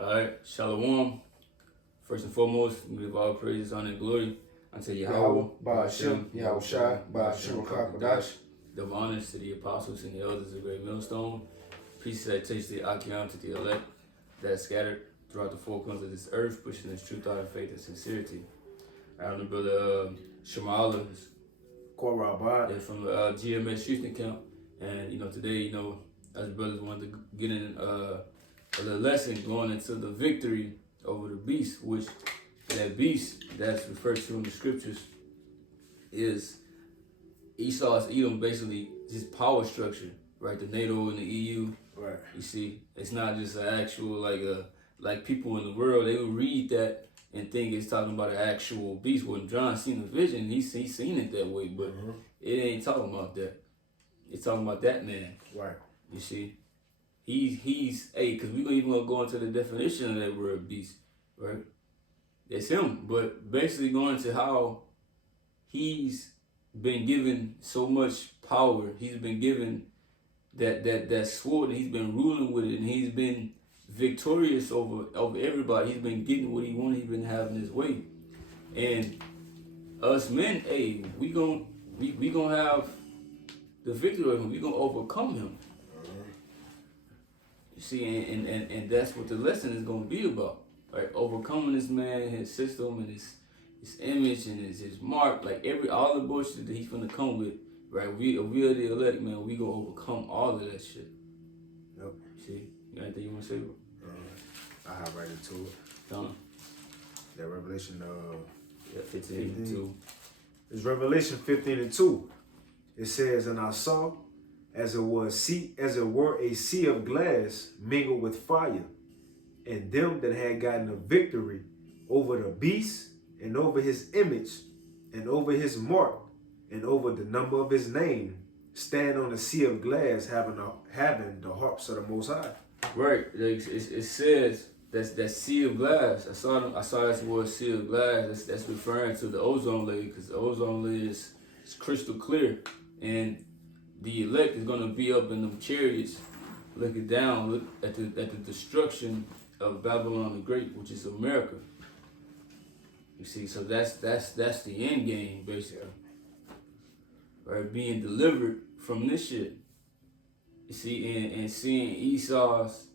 Alright, Shalom. First and foremost, we give all praises, honor, and glory unto Yahweh, Ba'ashem, Yahushua, Ba'ashem Kakadash. Double honors to the apostles and the elders of the great millstone. Peace that takes the Akiam to the elect that are scattered throughout the four corners of this earth, pushing this truth out of faith and sincerity. I'm the brother Shamala, Korabad. they're from the GMS Houston camp. And today, as brothers wanted to get in a little lesson going into the victory over the beast, which that beast that's referred to in the scriptures is Esau's Edom, basically his power structure, right? The NATO and the EU. Right. You see, it's not just an actual like people in the world, they would read that and think it's talking about an actual beast. When John seen the vision, he seen it that way, but it ain't talking about that. It's talking about that man. Right. You see, he's because we even gonna go into the definition of that word beast, right? It's him, but basically going into how he's been given so much power. He's been given that sword, and he's been ruling with it, and he's been victorious over everybody. He's been getting what he wanted. He's been having his way, and us men, we gonna have the victory over him. We gonna overcome him. You see, and that's what the lesson is gonna be about, right? Overcoming this man, his system, and his image, and his mark, like all the bullshit that he's gonna come with, right? We are the elect, man. We gonna overcome all of that shit. Yep. See, you got anything you wanna say, bro? I have right into it. Done. That Revelation 15:2. It's Revelation 15:2. It says, "And I saw, as it were a sea of glass mingled with fire, and them that had gotten a victory over the beast, and over his image, and over his mark, and over the number of his name, stand on the sea of glass, having the harps of the Most High." Right. It says that sea of glass. I saw that word sea of glass. That's referring to the ozone layer, because the ozone layer is crystal clear, and the elect is gonna be up in them chariots, looking down, look at the destruction of Babylon the Great, which is America. You see, so that's the end game, basically. Right, being delivered from this shit. You see, and seeing Esau's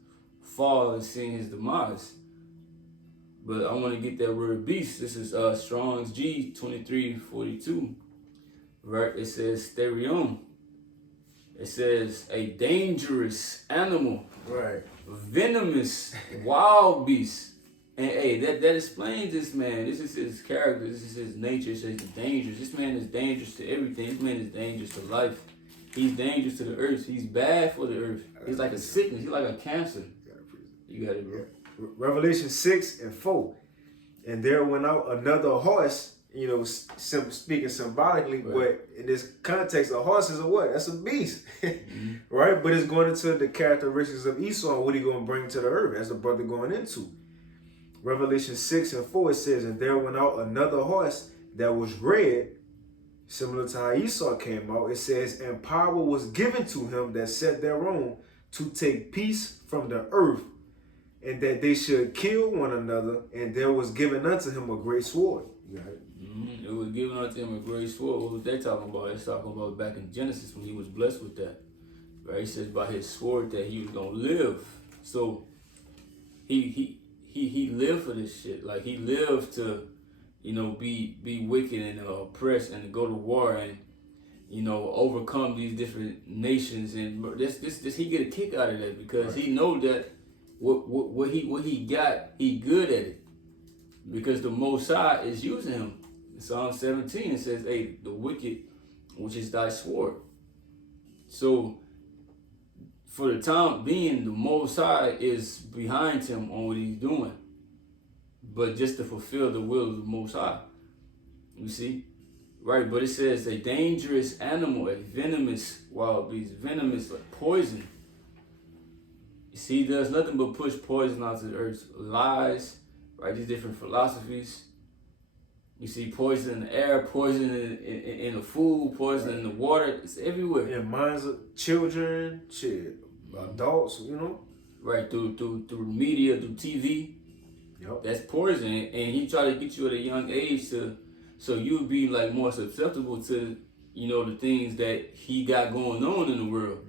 fall and seeing his demise. But I want to get that word beast. This is Strong's G 2342. Right, it says sterion. It says a dangerous animal. Right. Venomous wild beast. And that explains this man. This is his character. This is his nature. It says he's dangerous. This man is dangerous to everything. This man is dangerous to life. He's dangerous to the earth. He's bad for the earth. He's like a sickness. He's like a cancer. You got it, bro. Revelation 6:4. "And there went out another horse," speaking symbolically, Right. but in this context, a horse is a what? That's a beast, right? But it's going into the characteristics of Esau and what he going to bring to the earth as the brother going into. Revelation 6:4, it says, "And there went out another horse that was red," similar to how Esau came out. It says, "And power was given to him that sat thereon to take peace from the earth, and that they should kill one another, and there was given unto him a great sword." You got it? It was given unto him a great sword. What was they talking about? It's talking about back in Genesis when he was blessed with that. Right? He says by his sword that he was gonna live. So he lived for this shit. Like he lived to, be wicked and oppressed and to go to war and overcome these different nations. And this he get a kick out of that because he know that what he got, he good at it. Because the Most High is using him. In Psalm 17, it says, "Hey, the wicked, which is thy sword." So, for the time being, the Most High is behind him on what he's doing. But just to fulfill the will of the Most High. You see? Right, but it says a dangerous animal, a venomous wild beast. Venomous, like poison. You see, he does nothing but push poison onto the earth. Lies. Right, these different philosophies. You see poison in the air, poison in the food, poison in the water. It's everywhere. In minds of children, adults, right? Through media, through TV. Yep. That's poison, and he try to get you at a young age so you'll be like more susceptible to the things that he got going on in the world,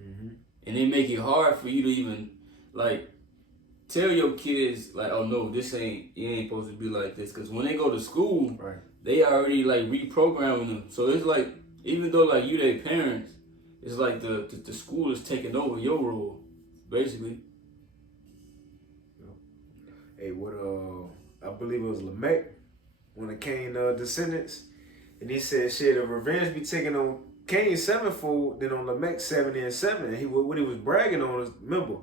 and they make it hard for you to even like tell your kids like, oh no, it ain't supposed to be like this, because when they go to school, right, they already like reprogramming them. So it's like, even though like you their parents, it's like the school is taking over your role, basically. Hey, what I believe it was Lamech, one of Cain's descendants, and he said, shit, the revenge be taken on Cain sevenfold, then on Lamech 70 and 7. And what he was bragging on is, remember,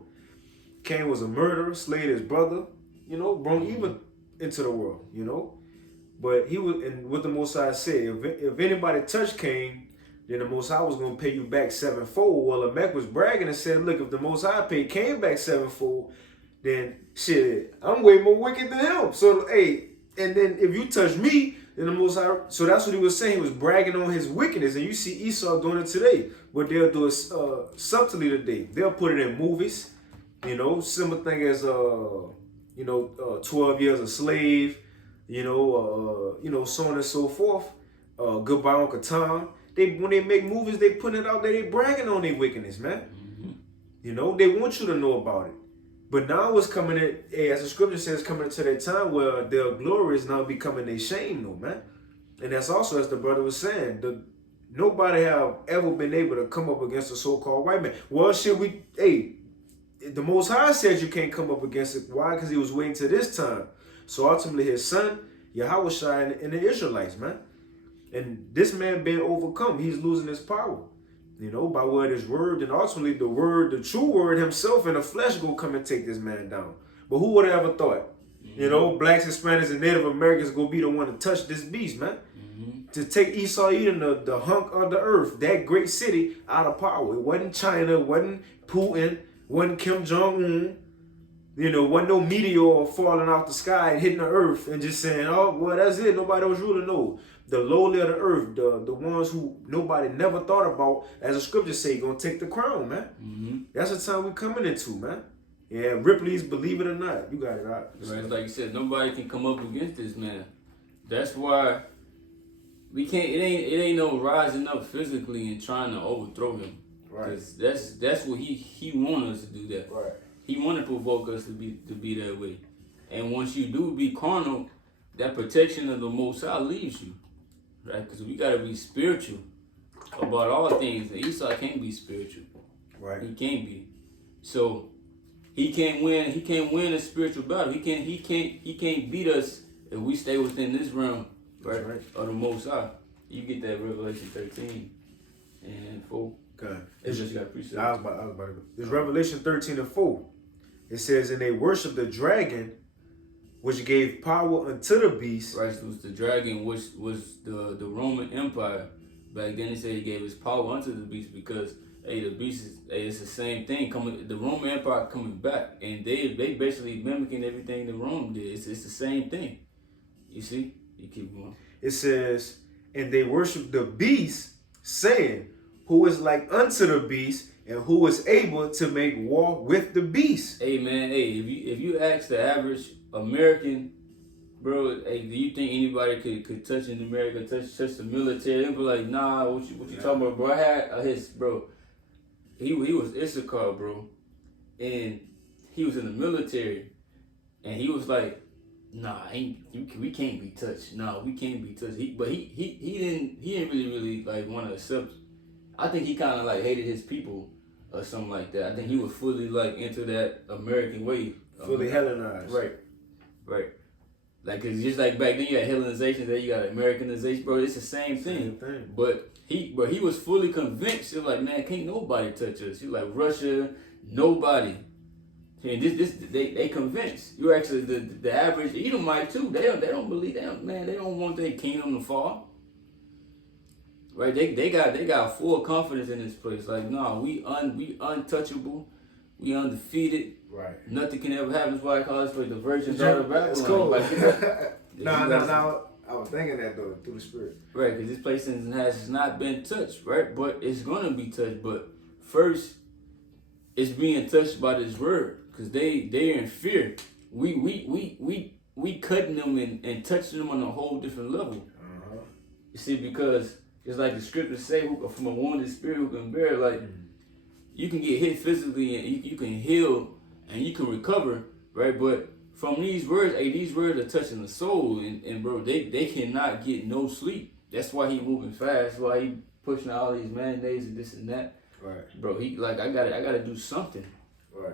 Cain was a murderer, slayed his brother, brought evil into the world, But he was, and what the Most High said, if anybody touched Cain, then the Most High was going to pay you back sevenfold. Well, Lamech was bragging and said, look, if the Most High paid Cain back sevenfold, then shit, I'm way more wicked than him. So, hey, and then if you touch me, then the Most High, so that's what he was saying. He was bragging on his wickedness. And you see Esau doing it today, but they'll do it subtly today. They'll put it in movies, similar thing as, 12 years a slave, so on and so forth. Goodbye Uncle Tom. When they make movies, they put it out there, they bragging on their wickedness, man. They want you to know about it. But now it's coming in, as the scripture says, coming to that time where their glory is now becoming their shame, though, man. And that's also, as the brother was saying, nobody have ever been able to come up against a so-called white man. Well, the Most High said you can't come up against it. Why? Because he was waiting to this time. So ultimately his son, Yahushua, and the Israelites, man. And this man being overcome, he's losing his power. By word his word, and ultimately the true word himself in the flesh go come and take this man down. But who would have ever thought? Blacks, Hispanics, and Native Americans go be the one to touch this beast, man. To take Esau Edom, the hunk of the earth, that great city, out of power. It wasn't China, it wasn't Putin, wasn't Kim Jong-un. Wasn't no meteor falling off the sky and hitting the earth and just saying, oh, well, that's it. Nobody was ruling. No. The lowly of the earth, the ones who nobody never thought about, as the scriptures say, gonna take the crown, man. That's the time we're coming into, man. Yeah, Ripley's, believe it or not. You got it right. Right, like you said, nobody can come up against this man. That's why we can't. It ain't no rising up physically and trying to overthrow him. Right. Because that's what he want us to do. That. Right. He want to provoke us to be that way. And once you do be carnal, that protection of the Most High leaves you. Right? Because we got to be spiritual about all things. And Esau can't be spiritual. Right. He can't be. So he can't win a spiritual battle. He can't beat us if we stay within this realm, right? Of the Most High. You get that Revelation 13 and 4. Okay. It's just got precept. I was about to go. It's Revelation 13 and 4. It says, and they worship the dragon, which gave power unto the beast. Right, so it was the dragon, which was the Roman Empire. Back then, they said he gave his power unto the beast because, the beast it's the same thing. The Roman Empire coming back, and they basically mimicking everything the Rome did. It's the same thing. You see? You keep going. It says, and they worship the beast, saying, who is like unto the beast, and who is able to make war with the beast. Hey, man, if you ask the average American, bro, do you think anybody could touch in America, touch the military? They'll be like, nah, what you talking about, bro? I had he was Issachar, bro, and he was in the military, and he was like, nah, we can't be touched. Nah, we can't be touched. He didn't really like want to accept. I think he kind of like hated his people or something like that. I think he was fully like into that American way. Fully Hellenized. Right. Like, cause just like back then you had Hellenization, then you got Americanization, bro. It's the same thing. But he was fully convinced. He was like, man, can't nobody touch us. He was like, Russia, nobody. And they convinced. You're actually the average Edomite too. They don't believe that, man. They don't want their kingdom to fall. Right? They got full confidence in this place. Like, no, we untouchable. We undefeated. Right. Nothing can ever happen. That's why I call this place the Virgin Daughter of Babylon. It's cool. No. I was thinking that though, through the spirit. Right, because this place has not been touched, right? But it's going to be touched. But first, it's being touched by this word. because they're in fear. We cutting them and touching them on a whole different level. You see, because it's like the scriptures say, from a wounded spirit who can bear, like, you can get hit physically and you can heal and you can recover, right? But from these words, these words are touching the soul, and bro, they cannot get no sleep. That's why he moving fast. That's why he pushing out all these mayonnaise and this and that. Right. Bro, he like, I gotta do something. Right.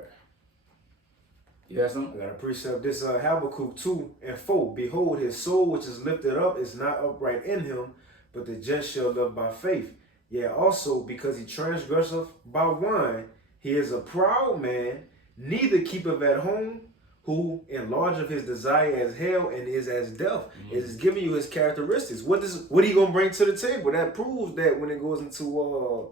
You got something? I got a precept. This Habakkuk 2:4. Behold, his soul which is lifted up is not upright in him, but the just shall live by faith. Yeah, also because he transgresseth by wine, he is a proud man, neither keepeth at home, who enlargeth his desire as hell and is as death. It is giving you his characteristics. What he gonna bring to the table? That proves that when it goes into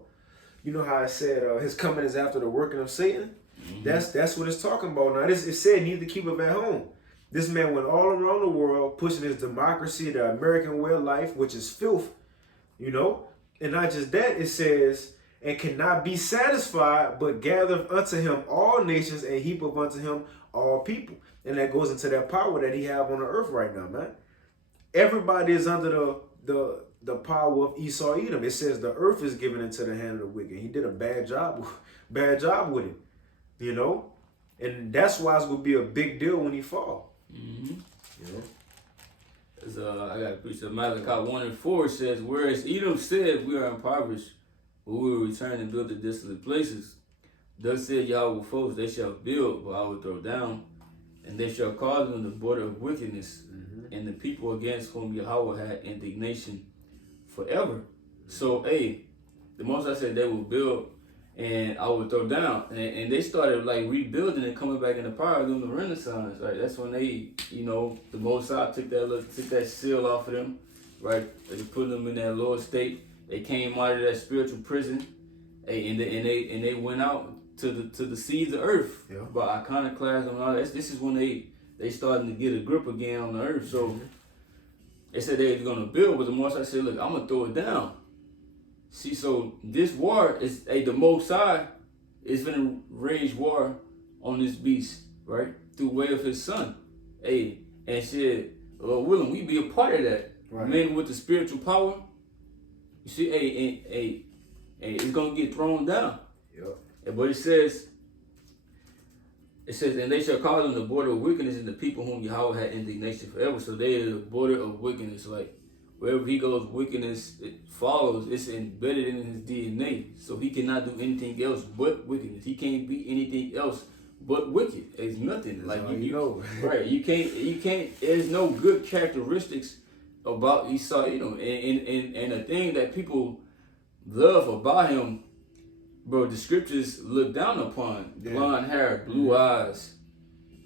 you know how I said his coming is after the working of Satan. That's what it's talking about now. It said neither keepeth at home. This man went all around the world pushing his democracy, the American way of life, which is filth, you know. And not just that, it says, and cannot be satisfied, but gathereth unto him all nations and heapeth unto him all people. And that goes into that power that he have on the earth right now, man. Everybody is under the power of Esau Edom. It says the earth is given into the hand of the wicked. He did a bad job with it, you know. And that's why it's gonna be a big deal when he fall. You know. I got a precept. Malachi 1:4 says, whereas Edom said, we are impoverished, but we will return and build the desolate places. Thus said Yahweh folks, they shall build, but I will throw down, and they shall cause them the border of wickedness, and the people against whom Yahweh had indignation forever. So, the Most I said they will build, and I would throw down. And they started like rebuilding and coming back into power during the Renaissance, right? That's when they, you know, the Most High took that seal off of them, right? They put them in that lower state. They came out of that spiritual prison, and they went out to the seas of earth. Yeah. By iconoclasm and all that. This is when they starting to get a grip again on the earth. So they said they was gonna build, but the Most High said, look, I'm gonna throw it down. See, so this war is the Most High is gonna rage war on this beast, right? Through way of his son. And said, Willem, we be a part of that. Right. Men with the spiritual power. You see, it's gonna get thrown down. Yep. But it says, and they shall call them the border of wickedness, and the people whom Yahweh had indignation forever. So they are the border of wickedness. Like, wherever he goes, wickedness, it follows. It's embedded in his DNA. So he cannot do anything else but wickedness. He can't be anything else but wicked. It's nothing. That's like you know. Right. You can't, there's no good characteristics about Esau, you know. And the thing that people love about him, bro, the scriptures look down upon. Yeah. Blonde hair, blue eyes.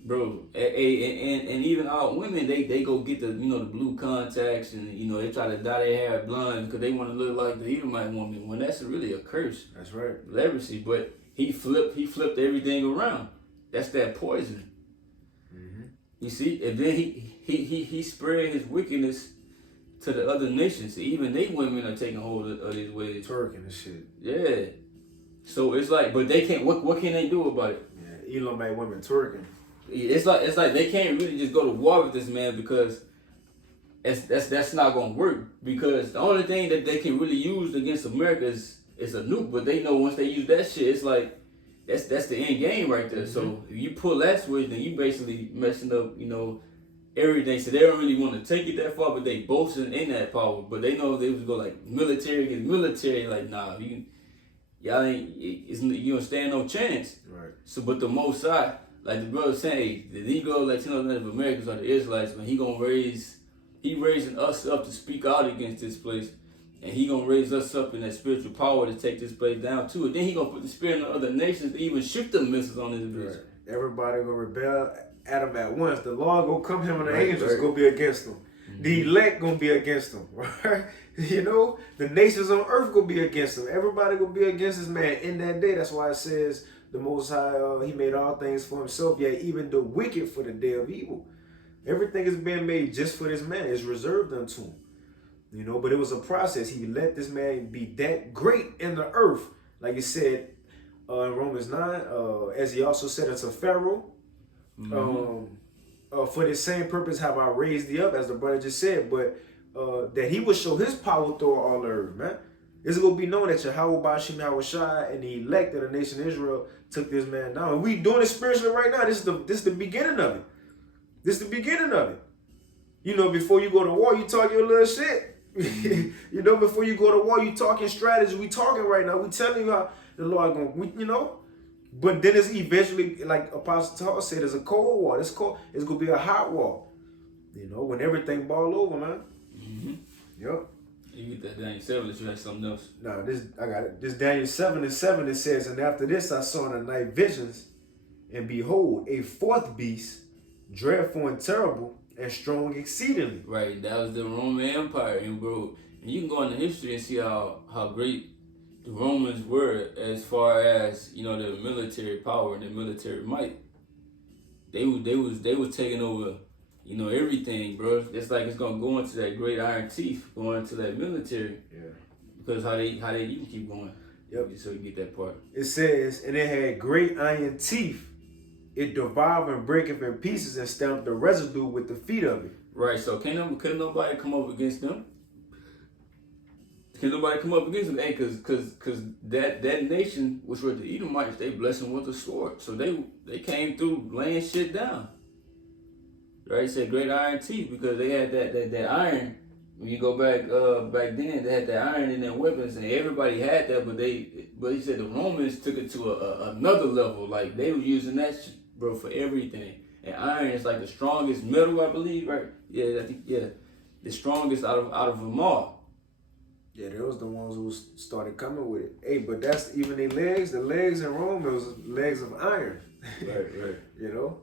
Bro, and even all women, they go get the the blue contacts, and they try to dye their hair blonde because they want to look like the Edomite woman, when that's really a curse. That's right. Leprosy. But he flipped everything around. That's that poison. You see, and then he spread his wickedness to the other nations. Even they women are taking hold of these ways. Twerking and shit. Yeah. So it's like, but they can't. What can they do about it? Yeah, Edomite women twerking. It's like they can't really just go to war with this man, because that's not gonna work, because the only thing that they can really use against America is a nuke. But they know once they use that shit, it's like that's the end game right there. So if you pull that switch, then you basically messing up everything. So they don't really want to take it that far, but they boasting in that power. But they know if they was go like military against military, like nah, y'all ain't, you don't stand no chance. Right. So but the Most High, like the brother saying, the Negro, Latino, Native Americans are the Israelites, man. He raising us up to speak out against this place. And he gonna raise us up in that spiritual power to take this place down too. And then he gonna put the spirit in the other nations to even shift the missiles on this bitch. Right. Everybody gonna rebel at him at once. The Lord gonna come him, and the angels gonna be against him. The elect gonna be against him, right? The nations on earth gonna be against him. Everybody gonna be against this man in that day. That's why it says the Most High, he made all things for himself, yet even the wicked for the day of evil. Everything is being made just for this man. It's reserved unto him. But it was a process. He let this man be that great in the earth. Like it said, in Romans 9, as he also said unto Pharaoh, for the same purpose have I raised thee up, as the brother just said, but that he would show his power through all the earth, man. It's going to be known that Yahweh Bashim Yahushai and the elect of the nation of Israel took this man down. And we doing it spiritually right now. This is the beginning of it. This is the beginning of it. You know, before you go to war, you talk your little shit. You know, before you go to war, you talking strategy. We talking right now. We telling you how the Lord going, you know. But then it's eventually, like Apostle Paul said, it's a cold war. It's cold. It's going to be a hot war. You know, when everything ball over, man. Yep. You get that Daniel 7, that you had something else. No, I got it. This Daniel 7:7, it says, and after this I saw in the night visions, and behold, a fourth beast, dreadful and terrible, and strong exceedingly. Right, that was the Roman Empire, and bro, and you can go into history and see how great the Romans were as far as, you know, their military power and their military might. They was taking over, you know, everything, bro. It's like it's gonna go into that great iron teeth, going into that military. Yeah. Because how they you can keep going. Yep. So you get that part. It says, and it had great iron teeth. It devour and breaketh in pieces and stamped the residue with the feet of it. Right. So couldn't nobody come up against them? Can nobody come up against them? Hey, cause that nation, which were the Edomites, they blessed them with a sword. So they came through laying shit down. Right, it said great iron teeth because they had that iron. When you go back then, they had that iron in their weapons, and everybody had that. But he said the Romans took it to another level. Like they were using that shit, bro, for everything. And iron is like the strongest metal, I believe, right? Yeah, I think the strongest out of them all. Yeah, they was the ones who started coming with it. Hey, but that's even their legs. The legs in Rome, it was legs of iron. Right. You know.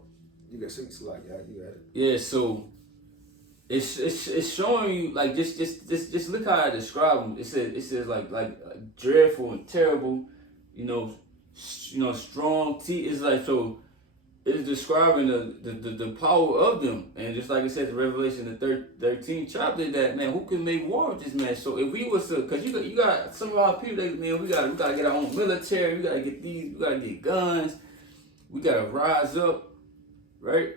You got 6 like that. You got it. Yeah, so it's showing you like just look how I describe them. It says like dreadful and terrible, you know, strong teeth. It's like so. It's describing the power of them, and just like it says in Revelation the 13th chapter, that man who can make war with this man. So if we was to, cause you got some of our people, man, we gotta get our own military. We gotta get these. We gotta get guns. We gotta rise up. Right?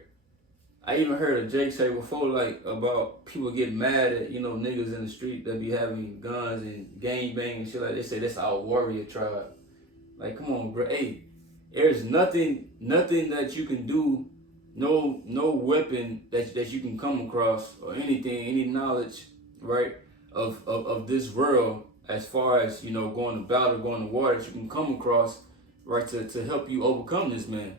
I even heard of Jake say before, like, about people getting mad at, you know, niggas in the street that be having guns and gang bang and shit like that. They say that's our warrior tribe. Like, come on, bro. Hey, there's nothing that you can do, no weapon that you can come across or anything, any knowledge, right, of this world as far as, you know, going to battle, going to war that you can come across, right, to help you overcome this man.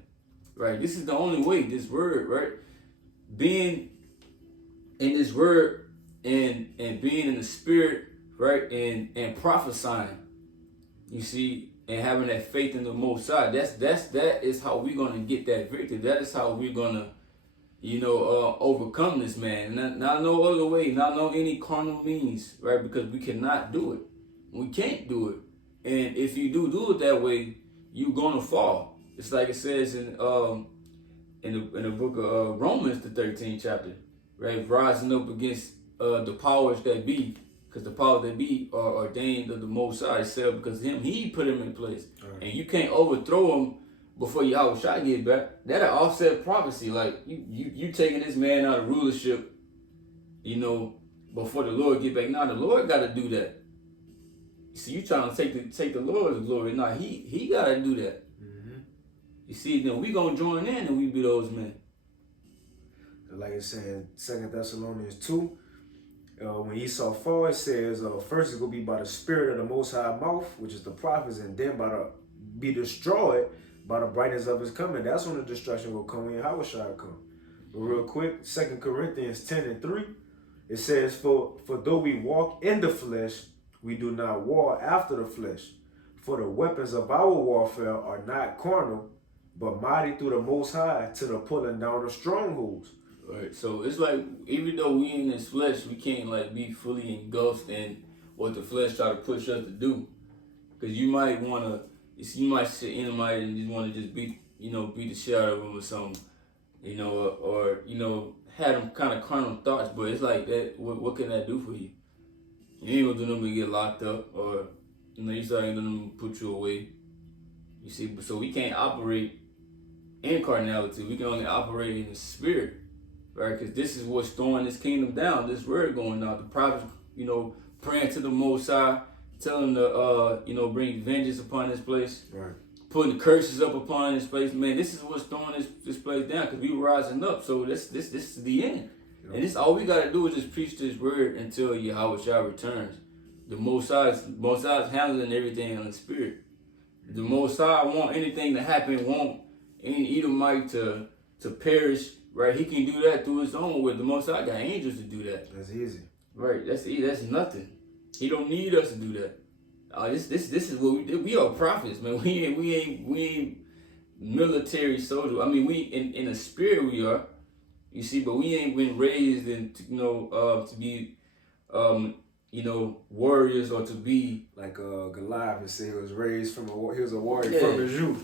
Right, this is the only way. This word, right, being in this word and being in the spirit, right, and prophesying. You see, and having that faith in the Most High. That is how we're gonna get that victory. That is how we're gonna, you know, overcome this man. Not no other way. Not no any carnal means, right? Because we cannot do it. We can't do it. And if you do it that way, you're gonna fall. It's like it says in the book of Romans, the 13th chapter, right? Rising up against the powers that be, because the powers that be are ordained of the Most High itself, because he put him in place. Right. And you can't overthrow him before Yahushua get back. That'll offset prophecy. Like you taking this man out of rulership, you know, before the Lord get back. Now the Lord got to do that. So you trying to take the Lord's glory. Now he got to do that. You see, then we gonna join in and we be those men. Like it's saying 2 Thessalonians 2, when Esau fall, it says, first it's gonna be by the spirit of the Most High mouth, which is the prophets, and then be destroyed by the brightness of his coming. That's when the destruction will come when Yahushua come. But real quick, 2 Corinthians 10:3, it says, For though we walk in the flesh, we do not war after the flesh. For the weapons of our warfare are not carnal, but mighty through the Most High to the pulling down of strongholds. Right. So it's like, even though we in this flesh, we can't like be fully engulfed in what the flesh try to push us to do. Because you might sit in somebody and just want to just beat the shit out of them or something, you know, or you know, have them kind of carnal thoughts. But it's like that. What can that do for you? You ain't gonna do nothing to get locked up, or you know, you ain't gonna put you away. You see, so we can't operate in carnality. We can only operate in the spirit, right? Because this is what's throwing this kingdom down. This word going out. The prophets, praying to the Most High, telling them to, bring vengeance upon this place. Right. Putting the curses up upon this place. Man, this is what's throwing this place down, because we were rising up. So this is the end. Yep. And this all we got to do is just preach this word until Yahweh returns. The Most High's handling everything in the spirit. The Most High want anything to happen, want any Edomite to perish, right? He can do that through his own way. The Most High got angels to do that. That's easy. Right, that's nothing. He don't need us to do that. This is what we do. We are prophets, man. We ain't military soldiers. I mean, we in the spirit we are. You see, but we ain't been raised to be warriors, or to be like Goliath. And say he was raised from he was a warrior from his youth.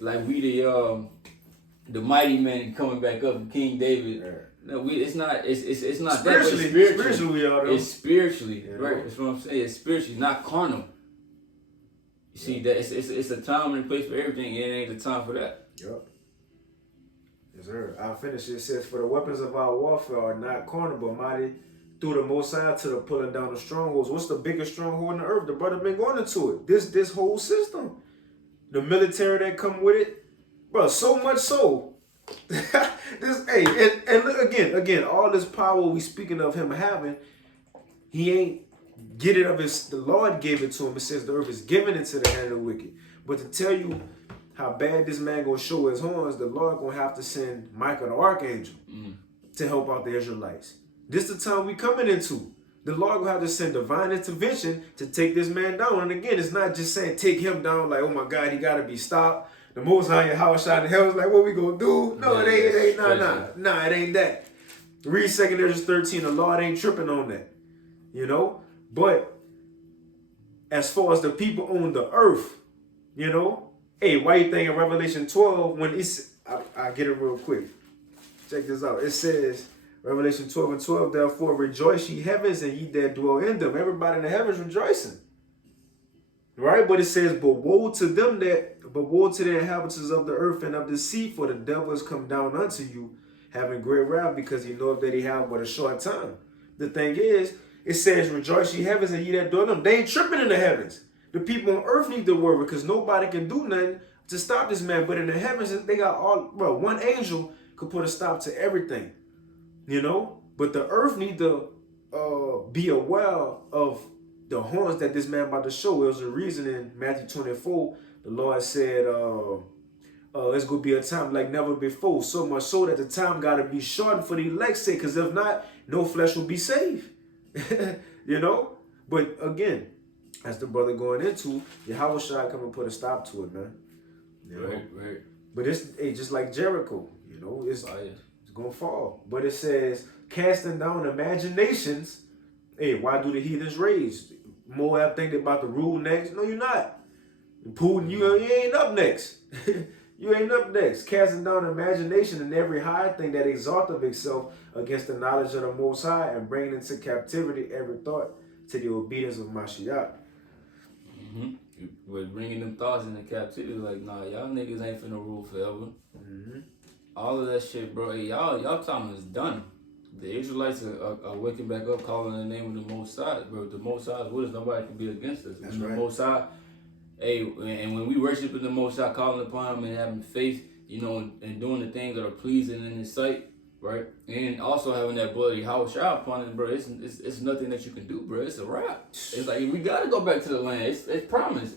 Like we the mighty man coming back up, King David. Yeah. No, it's not that. Spiritually we are though. It's spiritually, right? That's what I'm saying. It's spiritually, not carnal. You see that it's a time and a place for everything. It ain't the time for that. Yep. Yes, sir. I'll finish it. It says, "For the weapons of our warfare are not carnal, but mighty through the Most High to the pulling down the strongholds." What's the biggest stronghold on the earth? The brother been going into it. This whole system, the military that come with it, bro. So much so. And look again, all this power we speaking of him having, he ain't get it of the Lord gave it to him. It says the earth is given into the hand of the wicked. But to tell you how bad this man gonna show his horns, the Lord gonna have to send Michael the archangel to help out the Israelites. This the time we coming into. The Lord gonna have to send divine intervention to take this man down. And again, it's not just saying take him down like, oh my God, he gotta be stopped. The Most High and Yahweh shot in hell is like, what we gonna do? No, it ain't. Nah, it ain't that. Read 2 Ezra 13. The Lord ain't tripping on that, But as far as the people on the earth, hey, why you think in Revelation 12 when I get it real quick. Check this out. It says Revelation 12:12. Therefore rejoice ye heavens and ye that dwell in them. Everybody in the heavens rejoicing. Right, but it says, but woe to the inhabitants of the earth and of the sea, for the devil has come down unto you, having great wrath, because he knoweth that he have but a short time. The thing is, it says, rejoice ye heavens and ye that dwell in them. They ain't tripping in the heavens. The people on earth need to worry, because nobody can do nothing to stop this man. But in the heavens, they got one angel could put a stop to everything, But the earth need to be aware of the horns that this man about to show. There was a reason in Matthew 24, the Lord said, it's going to be a time like never before. So much so that the time got to be shortened for the elect's sake, because if not, no flesh will be saved. But again, as the brother going into, Yahweh shall come and put a stop to it, man. Right. But it's just like Jericho, it's going to fall. But it says, casting down imaginations. Hey, why do the heathens rage? Moab think they about to rule next. No, you're not. Putin, you ain't up next. You ain't up next. Casting down imagination and every high thing that exalteth itself against the knowledge of the Most High, and bringing into captivity every thought to the obedience of Mashiach. We're bringing them thoughts into captivity. Like, nah, y'all niggas ain't finna rule forever. All of that shit, bro. Hey, y'all time is done. The Israelites are waking back up, calling the name of the Most High. Bro, the Most High is with us. Nobody can be against us. That's right. The Most High, hey, and when we worship the Most High, calling upon Him and having faith, and doing the things that are pleasing in His sight, right? And also having that bloody house shot upon it, bro. It's nothing that you can do, bro. It's a wrap. It's like, we gotta go back to the land. It's promised.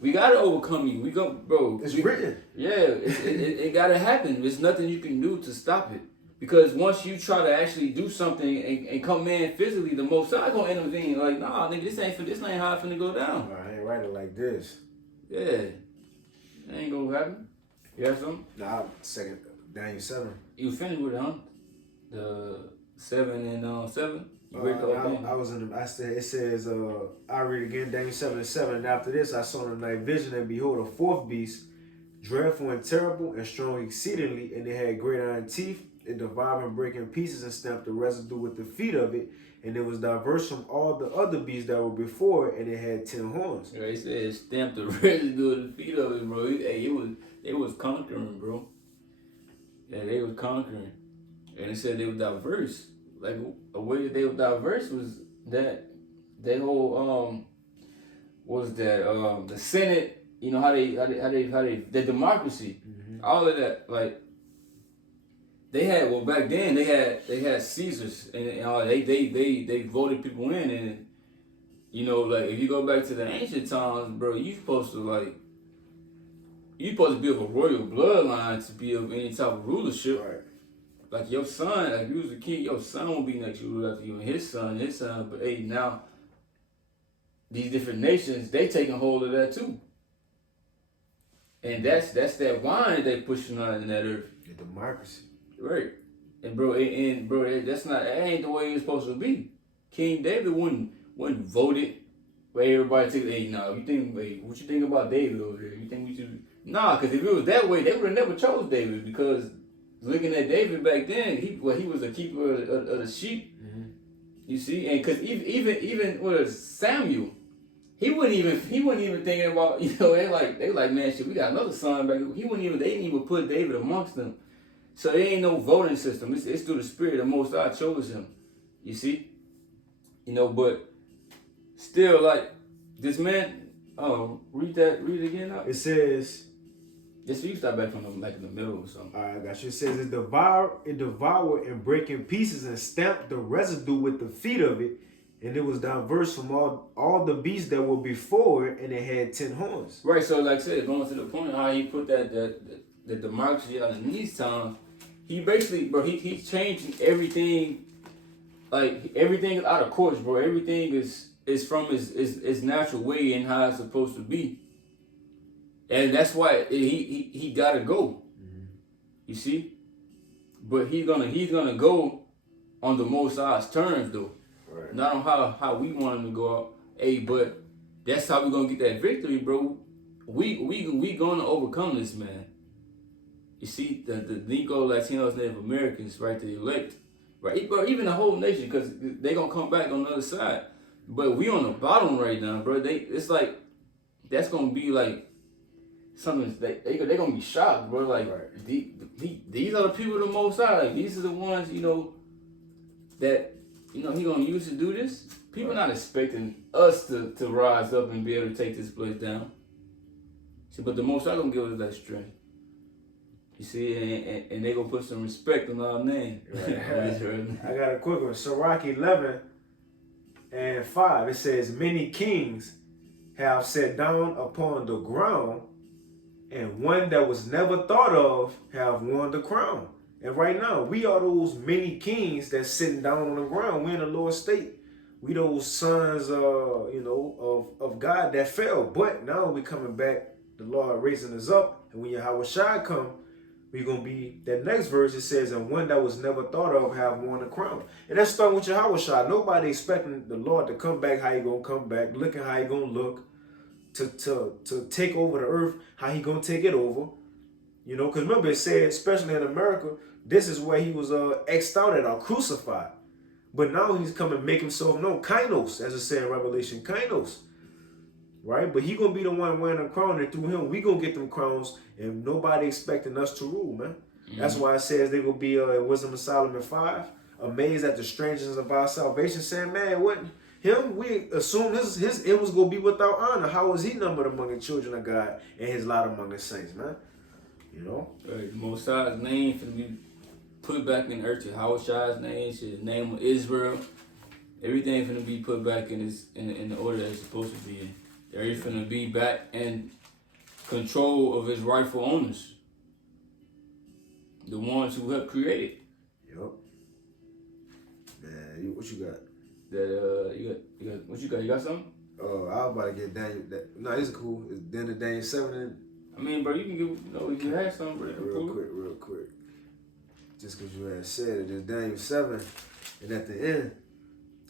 We gotta overcome you. We go, bro. It's written. Yeah, it gotta happen. There's nothing you can do to stop it. Because once you try to actually do something and come in physically, the Most High gonna intervene. Like, nah, nigga, this ain't how it's finna go down. I ain't writing like this. Yeah, it ain't gonna happen. You have something? Nah, second, Daniel 7. You finished with it, huh? The 7 and 7. I was in the. I said it says. I read again, Daniel 7:7. And after this, I saw in the night vision, and behold, a fourth beast, dreadful and terrible and strong exceedingly, and it had great iron teeth, it devoured and brake in pieces and stamped the residue with the feet of it, and it was diverse from all the other beasts that were before it, and it had 10 horns. Yeah, he said it stamped the residue of the feet of it, bro. It was conquering, bro. Yeah, they was conquering. And it said they were diverse. Like a way that they were diverse was that they whole was that the Senate, you know how they the democracy, all of that, like they had, well, back then they had Caesars, and they voted people in, and you know, like if you go back to the ancient times, bro, you supposed to be of a royal bloodline to be of any type of rulership. Right. Like your son, like if you was a king, your son will be next to you after you, and his son. But hey, now these different nations, they taking hold of that too. And that's that wine they pushing on in that earth. The democracy. Right. And bro, that's not, that ain't the way it's supposed to be. King David wasn't voted where everybody take, hey, no, what you think about David over here? You think we should, nah, because if it was that way, they would have never chose David, because looking at David back then, he was a keeper of the sheep. Mm-hmm. You see, and because even with Samuel, he wasn't even thinking about, you know, they like man, shit, we got another son back. They didn't even put David amongst them. So there ain't no voting system. It's through the Spirit. The Most High chose him. You see, you know, but still, like this man. Read it again. Now. It says. Just so you start back from in the middle or something. All right, I got you. It says it devoured and break in pieces and stamped the residue with the feet of it, and it was diverse from all the beasts that were before it, and it had 10 horns. Right. So like I said, going to the point how he put the democracy out in these times, he basically, bro, he's changing everything. Like everything is out of course, bro. Everything is from his natural way and how it's supposed to be. And that's why he gotta go. Mm-hmm. You see? But he's gonna go on the Most High's terms though. Right. Not on how we want him to go out. Hey, but that's how we're gonna get that victory, bro. We gonna overcome this, man. You see, the Negro, Latinos, Native Americans, right, the elect, right? But even the whole nation, because they gonna come back on the other side. But we on the bottom right now, bro. It's like that's gonna be like something they gonna be shocked, bro. Like right. These are the people the Most High. Like these are the ones, you know, that you know he gonna use to do this. People right. Not expecting us to rise up and be able to take this place down. See, but the Most High gonna give us that strength. You see, and they gonna put some respect on our name. Right. I got a quick one. Sirach 11:5. It says, "Many kings have sat down upon the ground, and one that was never thought of have won the crown." And right now, we are those many kings that's sitting down on the ground. We're in the lower state. We those sons, of God that fell. But now we coming back. The Lord raising us up, and when Yahweh Shai come, we're going to be, that next verse, it says, "And one that was never thought of have won the crown." And that's starting with Yahweh Shai. Nobody expecting the Lord to come back, how he going to come back, looking how he going to look, to take over the earth, how he going to take it over. You know, because remember it said, especially in America, this is where he was X'd out at or crucified. But now he's coming to make himself known. Kainos, as it said in Revelation, Kainos. Right? But he going to be the one wearing a crown, and through him, we going to get them crowns, and nobody expecting us to rule, man. Mm-hmm. That's why it says they will be in Wisdom of Solomon 5, amazed at the strangeness of our salvation, saying, man, what him? We assume his end was going to be without honor. How was he numbered among the children of God and his lot among the saints, man? You know? Right. The Most High's name for to be put back in earth. Yahweh Shai's name, his name of Israel. Everything finna be put back in the order that it's supposed to be in. They're finna be back in control of his rightful owners. The ones who helped create it. Yep. Man, what you got? You got what you got? You got something? I was about to get Daniel. No, this is cool. It's the end of Daniel 7. I mean, bro, you can give, if you had something, bro. Real quick. Just because you had said it, it's Daniel 7. And at the end,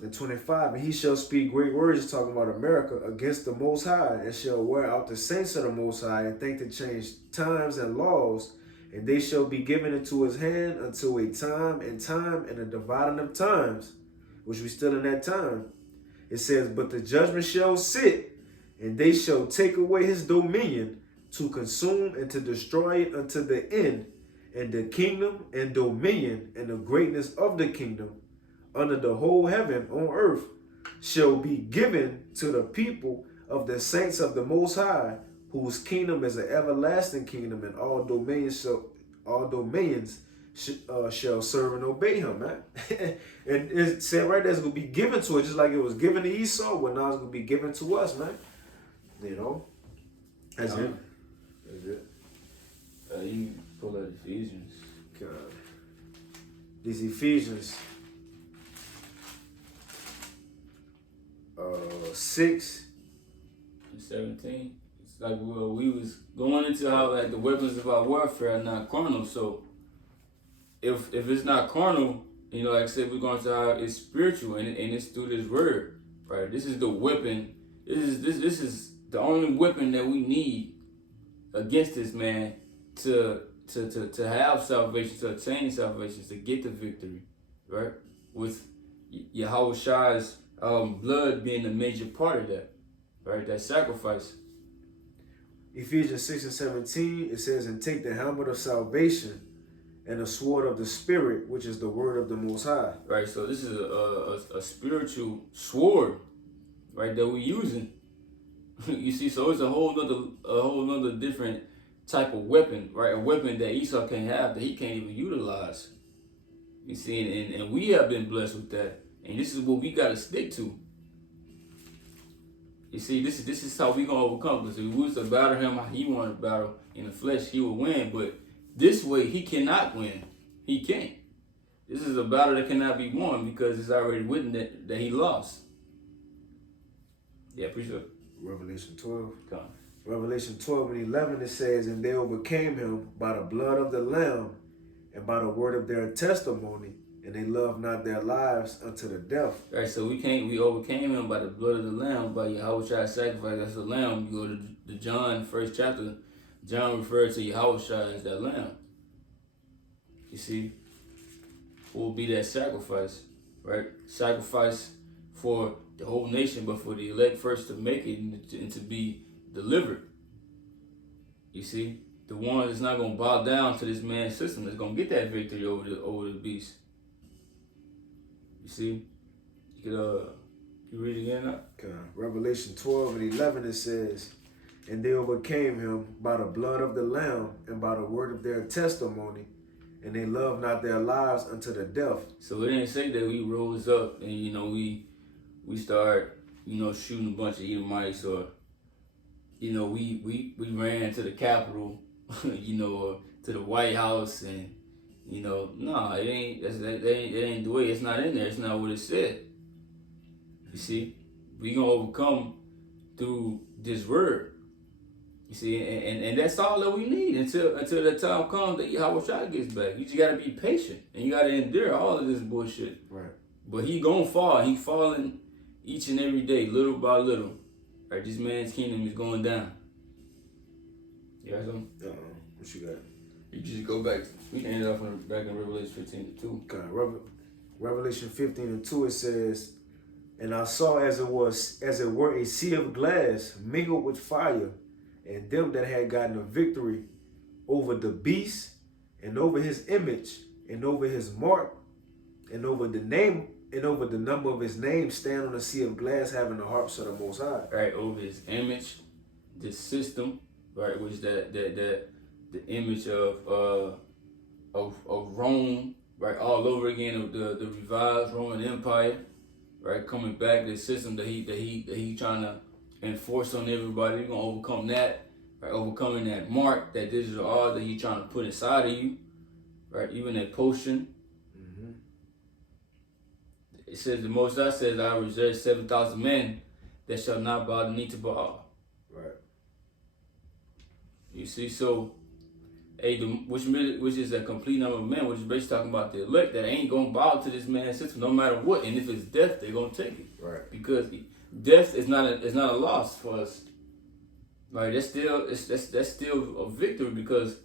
in 25, "And he shall speak great words," talking about America, "against the Most High, and shall wear out the saints of the Most High, and think to change times and laws, and they shall be given into his hand until a time and a dividing of times, which we still in that time. It says, but the judgment shall sit, and they shall take away his dominion to consume and to destroy it unto the end. And the kingdom and dominion and the greatness of the kingdom under the whole heaven on earth shall be given to the people of the saints of the Most High, whose kingdom is an everlasting kingdom, and all dominions shall serve and obey him, man. And it said right there, it's going to be given to it, just like it was given to Esau, but now it's going to be given to us, man. You know? That's it. That's it. You pull out Ephesians. God. These Ephesians 6 and 17. It's like, well, we was going into how like the weapons of our warfare are not carnal. So if it's not carnal, you know, like I said, we're going to how it's spiritual, and it's through this word, right? This is the weapon. This is the only weapon that we need against this man to have salvation, to attain salvation, to get the victory, right? With Yahweh Shai's blood being a major part of that, right? That sacrifice. Ephesians 6 and 17, it says, and take the helmet of salvation and the sword of the Spirit, which is the word of the Most High. Right, so this is a spiritual sword, right, that we're using. You see, so it's a whole nother different type of weapon, right? A weapon that Esau can't have, that he can't even utilize. You see, and we have been blessed with that. And this is what we got to stick to. You see, this is how we going to overcome. Because if we was to battle him how he wanted to battle in the flesh, he would win. But this way, he cannot win. He can't. This is a battle that cannot be won because it's already written that he lost. Yeah, pretty sure. Revelation 12. Come on. Revelation 12 and 11, it says, and they overcame him by the blood of the Lamb and by the word of their testimony, and they loved not their lives unto the death. Right, so we overcame him by the blood of the Lamb, by Yahweh Shai sacrifice as the Lamb. You go to the John, first chapter, John referred to Yahweh Shai as that Lamb. You see, what will be that sacrifice, right? Sacrifice for the whole nation, but for the elect first to make it and to be delivered. You see, the one that's not going to bow down to this man's system that's going to get that victory over the beast. You see, you read it again now? Revelation 12 and 11, it says, and they overcame him by the blood of the Lamb and by the word of their testimony, and they loved not their lives unto the death. So it didn't say that we rose up and, you know, we start, you know, shooting a bunch of Edomites, or, you know, we ran to the Capitol, you know, or to the White House, and, you know, no, it ain't the way. It's not in there. It's not what it said. You see, we gonna overcome through this word. You see, and that's all that we need until the time comes that Yahweh Shai gets back. You just gotta be patient, and you gotta endure all of this bullshit. Right. But he gonna fall. He falling each and every day, little by little. Right, this man's kingdom is going down. You got something? What you got? You just go back. We ended up back in Revelation 15:2. Okay. Revelation 15:2, it says, and I saw as it were a sea of glass mingled with fire, and them that had gotten a victory over the beast, and over his image, and over his mark, and over the name, and over the number of his name, stand on a sea of glass, having the harps of the Most High. Right, over his image, the system, right, which the image of Rome, right, all over again, of the revived Roman Empire, right, coming back, the system that he trying to enforce on everybody. He's gonna overcome that, right, overcoming that mark, that digital art that he trying to put inside of you, right, even that potion. It says the Most High says, I reserve 7,000 men that shall not bow the knee to Baal. Right. You see, so, which is a complete number of men, which is basically talking about the elect that ain't gonna bow to this man's system no matter what, and if it's death, they're gonna take it. Right. Because death is not a loss for us. Right. That's still a victory, because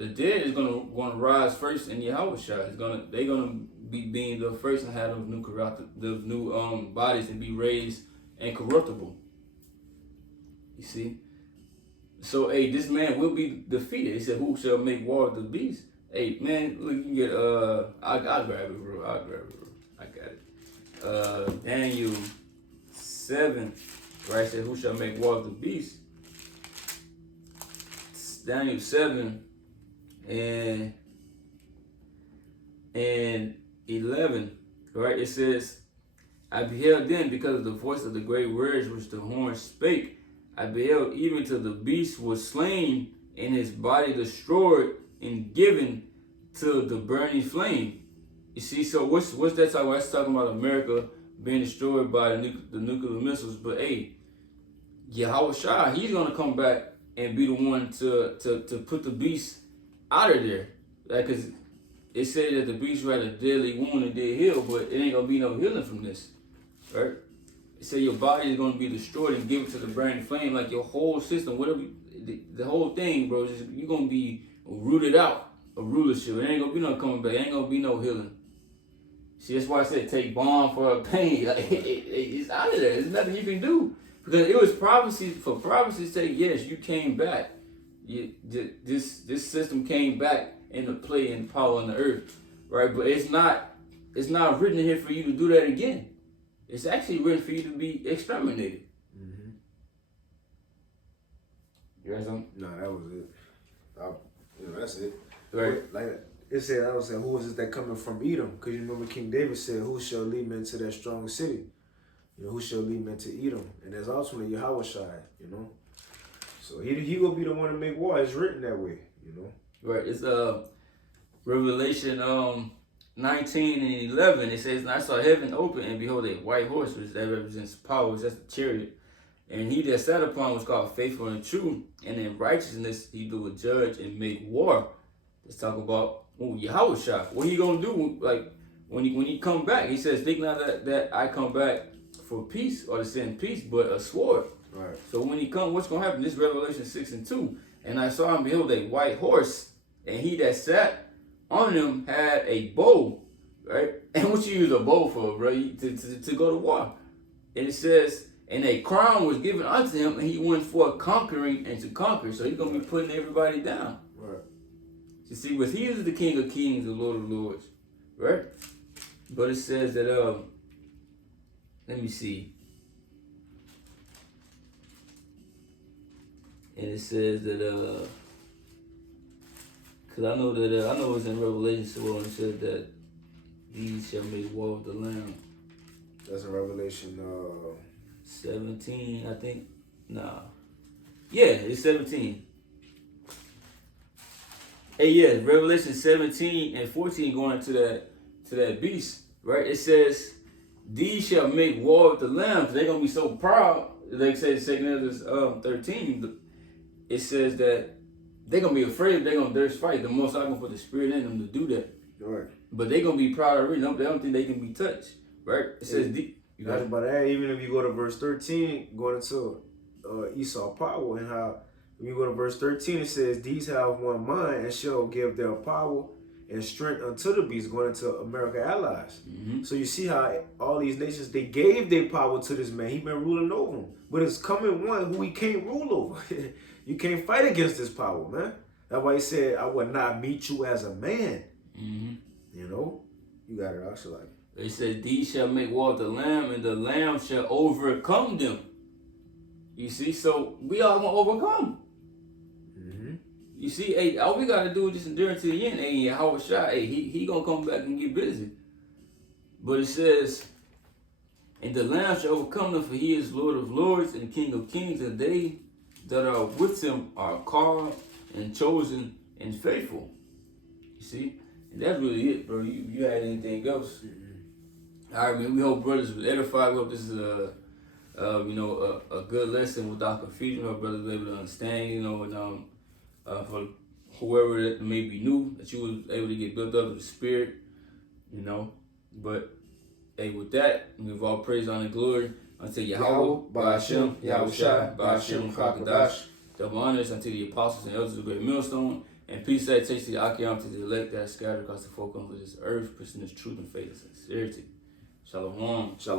the dead is gonna rise first in Yahushua. They're gonna be being the first to have those new bodies and be raised incorruptible. You see? So hey, this man will be defeated. He said, who shall make war with the beast? Hey man, look, you can get I'll grab it, bro. I got it. Daniel 7, right? Said, who shall make war with the beast? Daniel 7 and 11, right? It says, I beheld then, because of the voice of the great words which the horn spake, I beheld even till the beast was slain, and his body destroyed and given to the burning flame. You see, so what's that talking about? That's talking about America being destroyed by the nuclear missiles. But hey, Yahushua, he's gonna come back and be the one to put the beast out of there. Like, cause it said that the beast had a deadly wound and did heal, but it ain't gonna be no healing from this, right? It said your body is gonna be destroyed and given to the burning flame, like your whole system, whatever, the whole thing, bro. You're gonna be rooted out of rulership. It ain't gonna be no coming back. It ain't gonna be no healing. See, that's why I said take balm for a pain. Like, it's out of there. There's nothing you can do. Because it was prophecy, for prophecy's sake, yes, you came back. This system came back into play and power on the earth, right? But it's not written here for you to do that again. It's actually written for you to be exterminated. Mm-hmm. You heard something? No, that was it. That's it. Right. Like it said, I was saying, who is this that coming from Edom? Because you remember King David said, who shall lead men to that strong city? You know, who shall lead men to Edom? And there's ultimately Yahushua, you know. So he will be the one to make war. It's written that way, you know. Right. It's Revelation 19 and 11. It says, and I saw heaven open, and behold, a white horse, which that represents power, which that's the chariot. And he that sat upon was called faithful and true, and in righteousness he do judge and make war. Let's talk about Yahushua. What he gonna do? Like when he come back, he says, think not that I come back for peace or to send peace, but a sword. Right. So when he come, what's gonna happen? This Revelation 6 and 2. And I saw him, behold, a white horse, and he that sat on him had a bow, right? And what you use a bow for, bro? To go to war. And it says, and a crown was given unto him, and he went forth conquering and to conquer. So he's gonna be putting everybody down. Right. You see, but he is the King of Kings, the Lord of Lords, right? But it says that let me see. And it says that because I know it's in Revelation, so it says that these shall make war with the Lamb. That's in Revelation 17, I think. Nah. Yeah, it's 17. Hey, yeah, Revelation 17 and 14 going into that beast, right? It says, these shall make war with the Lamb. They're going to be so proud. Like I said, 2 13, it says that they're going to be afraid. They're going to fight. The Most High going to put the Spirit in them to do that. right. But they're going to be proud of it. They don't think they can be touched, right? It says, That's about that. Even if you go to verse 13, going into Esau power, and how when you go to verse 13, it says, these have one mind and shall give their power and strength unto the beast, going into America allies. Mm-hmm. So you see how all these nations, they gave their power to this man. He been ruling over them. But it's coming one who he can't rule over. You can't fight against this power, man. That's why he said, I will not meet you as a man. Mm-hmm. You know? You got it, actually. It says, these shall make war with the Lamb, and the Lamb shall overcome them. You see, so we all gonna overcome. Mm-hmm. You see, hey, all we gotta do is just endure to the end. Hey, Yahushua, hey, he gonna come back and get busy. But it says, and the Lamb shall overcome them, for he is Lord of Lords and King of Kings, and they that are with him are called and chosen and faithful. You see? And that's really it, bro. You had anything else? Mm-hmm. All right, man. We hope brothers was edified. We hope this is a good lesson without confusion. Our brothers were able to understand, and for whoever that may be new, that you was able to get built up in the spirit, But hey, with that, we give all praise, honor, and glory unto Yahweh, Ba'ashem, Yahushua, Ba'ashem, Chakadash. Double honors unto the apostles and elders of the great millstone, And peace, salutation to Akiam, to the elect that are scattered across the four corners of this earth, pursuing this truth and faith and sincerity. Shalom. Shalom.